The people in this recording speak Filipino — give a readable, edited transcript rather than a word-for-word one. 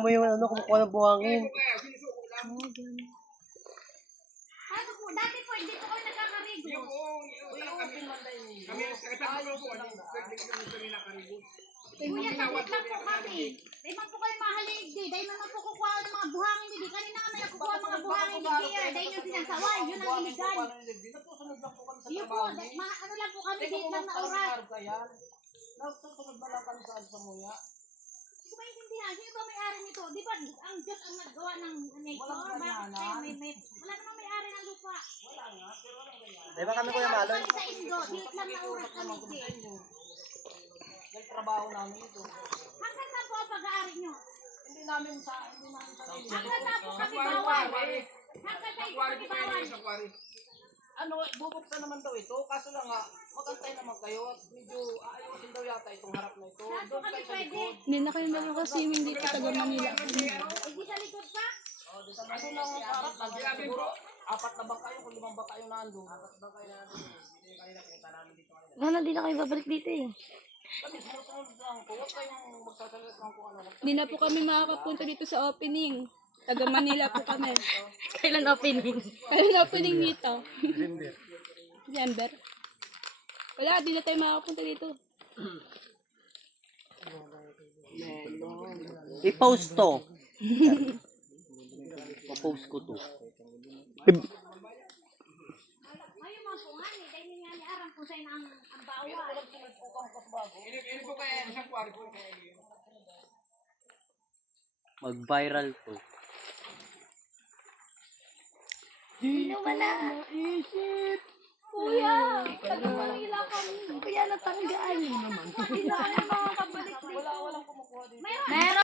mo yung ano, kumukuha ng buhangin. Ano po, dati po, hindi po kayo nagkakarigo. Kuya, saglit lang po kami. Dahil man po kayo mahalig di. Dahil naman po kukuha ng mga buhangin di. Kanina kami nakukuha mga buhangin di Pierre. Dahil yung sinasaway, yun ang iligan. Yun po, ano lang po kami, date lang na oras. Nagsusunod na lang kami sa muya. Hindi ko maintindihan, sino ba may-ari nito? Di ba ang Diyos ang naggawa ng nito? Bakit kayo wala namang may-ari ng lupa. Wala nga, pero walang ganyan. Di ba kami Kuya Maloy? Kami sa Indo, date lang na oras kami di. Yung trabaho namin ito. Hanggang saan po ang pag-aari nyo? Hindi namin sa Hanggang saan po kami bawal? Hanggang sa kami bawal? Ano, bubuksan naman daw ito. Kaso lang nga, magantay naman kayo at medyo aayusin daw yata itong harap na ito. Saan po Doon kami kayo sa pwede? likod. Hindi na kayo nakaka-swimming dito taga Manila. Hindi sa likod pa? Ano lang ang harap? Siguro, 4 na bangka kayo kung 5 bangka kayo nandun. 4 bangka kayo nandun. Wala, di na kayo babalik dito eh. Kami, sumusunod lang po. Huwag kayong magsasalit lang kung ano. Hindi na po kami makakapunta dito sa opening. Taga Manila po kami. Kailan opening? Kailan opening nito? December. Wala, di na tayo makakapunta dito. I-post to. Pa-post ko to. Ayaw mga po nga ni, dahil nga ni Arang po sa'yo ang bawal. Mag-viral to. Sino ba na? Kuya, taga Manila kami. Kuya, natanggaan. Hindi na kami makakabalik dito. Walang kumukuha dito. Mayroon. Meron.